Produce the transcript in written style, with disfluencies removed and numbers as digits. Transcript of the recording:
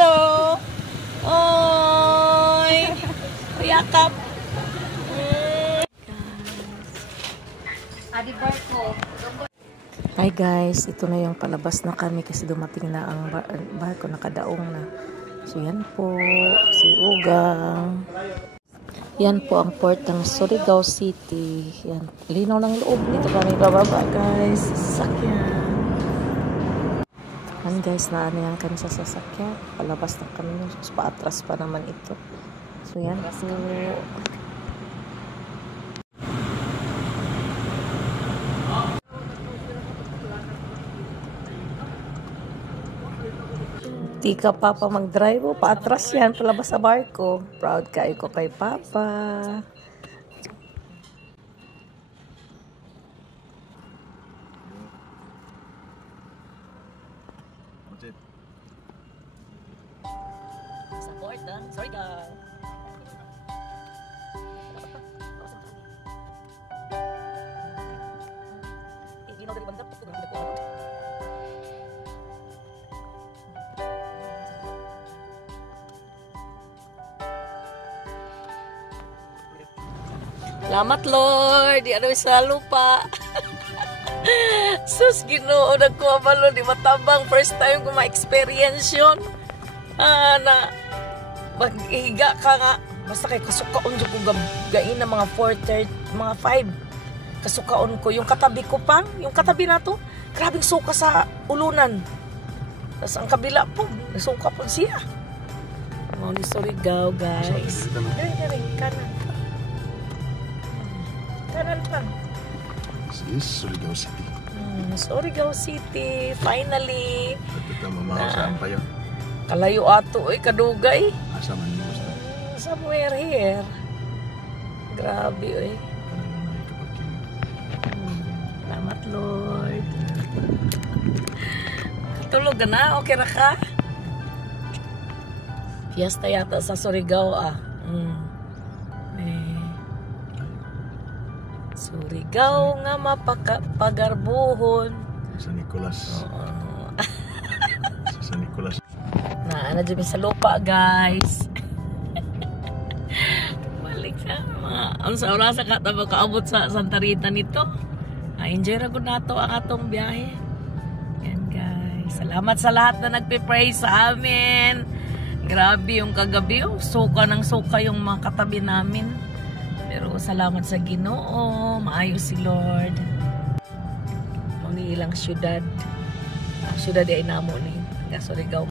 Hello! Oy! Yakap! Hi guys, ito na yung palabas na kami kasi dumating na ang barko, nakadaong na. So yan po, si Ugang. Yan po ang port ng Surigao City. Yan, linaw ng loob. Dito kami bababa guys, sasakyan. Yan guys, naanayan kami sa sasakyan. Palabas na kami, so paatras pa naman ito. So yan po. Di ka papa mag-drive o paatras yan, palabas sa barko. Proud kayo ko kay papa. Support lang, sorry guys. Salamat Lord, di ano sa lupa. Sus, Ginoo, nagkuha malo, di matabang. First time ko ma-experience yun. Na maghiga ka nga. Basta kay kasukaon dyan ko gain na mga 4:30, mga 5. Kasukaon ko. Yung katabi ko pang, yung katabi na to, grabing suka sa ulunan. Tapos ang kabila po, nasuka po siya. Mga ni Surigao, guys. Galing, kanan. Kanan lang. This is Surigao City. Surigao City, finally. Ito saan pa yun? Kalayo ato, kadugay. Asa man mo sa? Somewhere here. Grabe, Salamat, Lord. Katulog na, okay ra ka? Fiesta yata sa Surigao, Surigao nga mapakapagarbuhon. Sa Nicolas. Sa Nicolas. Na dyan sa lupa, guys. Balik sa mga ang sa oras sa kataba kaabot sa Santa Rita nito. Enjoy ra gud nato ang atong biyahe. Yan guys. Salamat sa lahat na nagpe-pray sa amin. Grabe yung kagabi, suka ng suka yung mga katabi namin. Pero salamat sa Ginoo, maayos si Lord. Mga ilang syudad. Syudad ay namo ni Surigao.